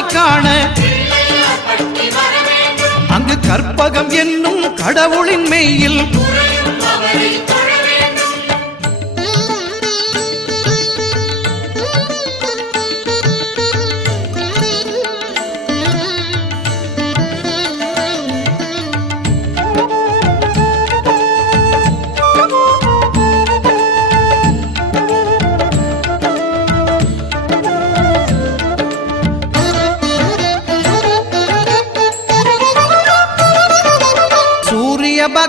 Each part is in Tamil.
ஒன்றாய் காண அங்கு கற்பகம் என்னும் கடவுளின் மெய்யில்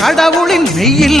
கடவுளின் மெய்யில்.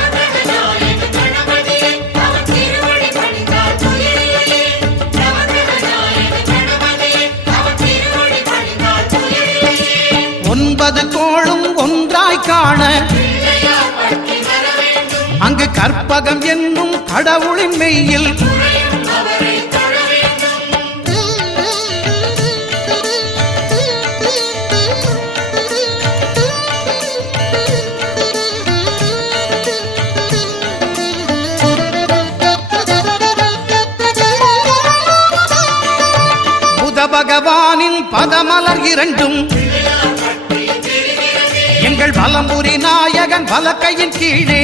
கற்பகம் என்னும் கடவுளின் மெய்யில் பகவானின் பதமலர் இரண்டும் எங்கள் பலம்புரி நாயகன் வலக்கையின் கீழே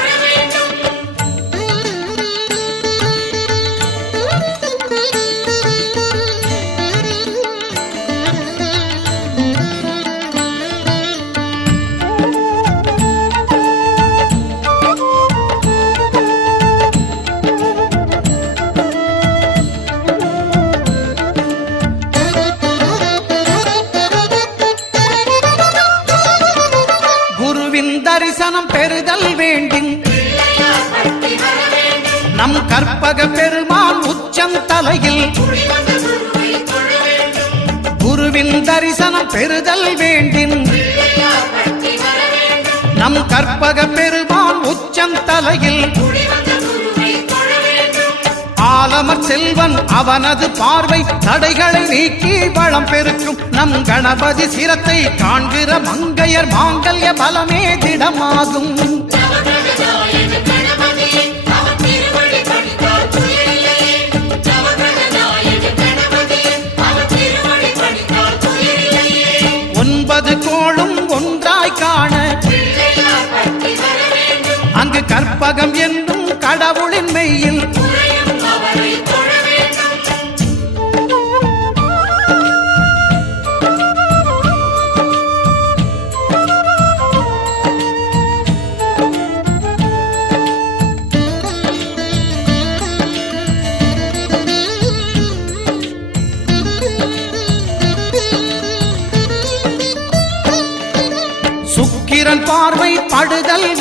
குருவின் தரிசனம் பெறுதல் வேண்டின். நம் கற்பக பெருமான் உச்சம் தலையில். ஆலமர் செல்வன் அவனது பார்வை தடைகளை நீக்கி வளம் பெருக்கும். நம் கணபதி சிரத்தை காண்கிற மங்கையர் மாங்கல்ய பலமே திடமாகும்.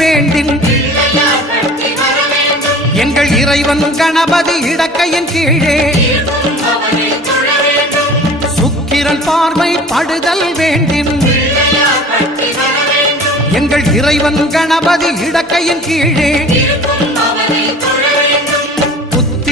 வேண்டின் வேண்டும் எங்கள் இறைவன் கணபதி இடக்கையின் கீழே. சுக்கிரன் பார்வை படுதல் வேண்டின் வேண்டும் எங்கள் இறைவன் கணபதி இடக்கையின் கீழே.